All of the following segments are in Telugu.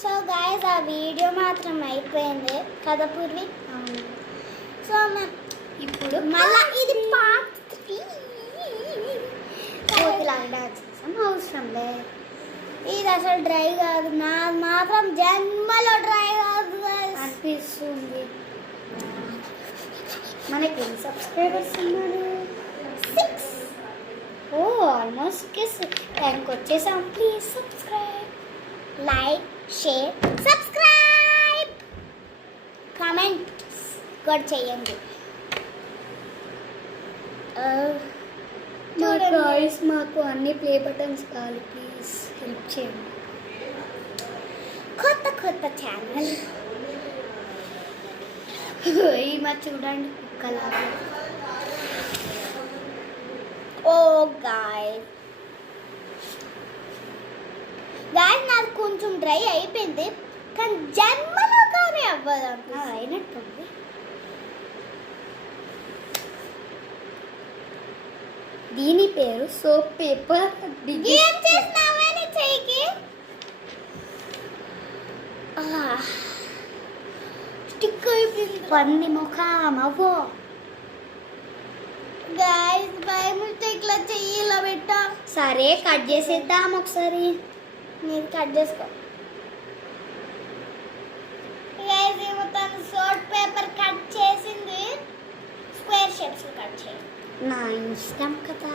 సో గాయస్ ఆ వీడియో మాత్రం అయిపోయింది కదా పూర్వి. సో మేము ఇప్పుడు మళ్ళీ ఇది పార్ట్ 3 అవసరం లేదు. ఇది అసలు డ్రై కాదు, నా మాత్రం జన్మలో డ్రై కాదు అనిపిస్తుంది. మనకి ఎన్ని సబ్స్క్రైబర్స్ ఉన్నారు? 6. ఓ ఆల్మోస్ట్ 10కి వచ్చేసాం. Please subscribe, like, share, subscribe, comment కూడా చేయండి. గాయ్స్ మాకు అన్ని ప్లే బటన్స్ కావాలి, ప్లీజ్ హెల్ప్ చేయండి. కొత్త ఛానల్ మా చూడండి కుక్కలాగా. ఓ గాయ్స్ నాది కొంచెం డ్రై అయిపోయింది, కానీ జన్మలో కానీ అవ్వదు అయినట్టుంది. దీని పేరు సోప్ పేపర్. ఏం చేస్తున్నావే నీ చెయ్యికి? స్టిక్ అయిపోయింది. పంది ముఖం అవ్వో. గాయ్స్ బై మిస్టేక్లా చెయ్యి ఇలా పెట్టా. సరే కట్ చేసేద్దాం ఒకసారి. నేను కట్ చేసుకో. గాయ్స్ ఏమో తను సోప్ పేపర్ కట్ చేసింది. స్క్వేర్ షేప్స్ కట్ చేయండి. నా ఇష్టం కదా.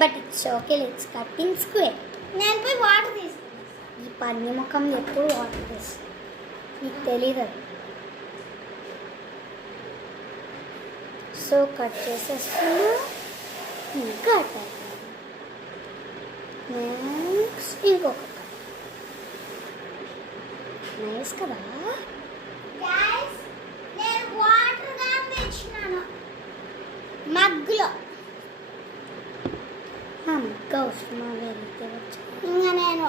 But it's okay, let's cut in square. నేను పోయి వాటర్ తీసుకున్నాను. ఈ పన్ని ముఖం ఎప్పుడు వాటర్ తీసు, నీకు తెలీదు అది. సో కట్ చేసేసుకున్నా. ఇంకా నెక్స్ట్ ఇంకొక నైస్ కదా. నేను వాటర్ గా తెచ్చినాను మగ్గులో. మగ్గ అవసరమా? ఇంకా నేను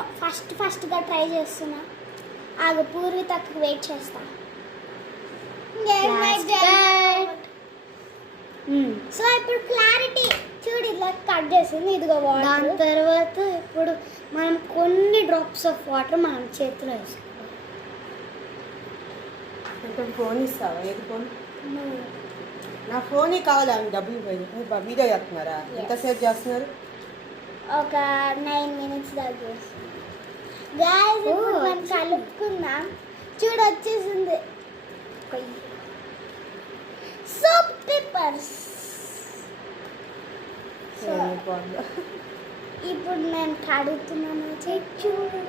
ఫస్ట్గా ట్రై చేస్తున్నా. ఆగు పూర్వి తక్కువ వెయిట్ చేస్తా. సో ఇప్పుడు క్లారిటీ చూడు, ఇలా కట్ చేసింది. ఇదిగో వాటర్. దాని తర్వాత ఇప్పుడు మనం కొన్ని డ్రాప్స్ ఆఫ్ వాటర్ మనం చేతిలో వేసుకోవాలి. ఫోన్ ఇస్తావా? ఏది ఫోన్? నా ఫోనే కావాలి. డబ్బులు వీడియో చేస్తున్నారా? ఎంతసేపు చేస్తున్నారు? ఒక 9 minutes దాకా చేస్తున్నాం. గాయ్స్ ఇప్పుడు మనం కలుపుకుందాం. చూడు వచ్చేసింది సోప్ పేపర్స్. ఇప్పుడు నేను కడుగుతున్నాను. చూడు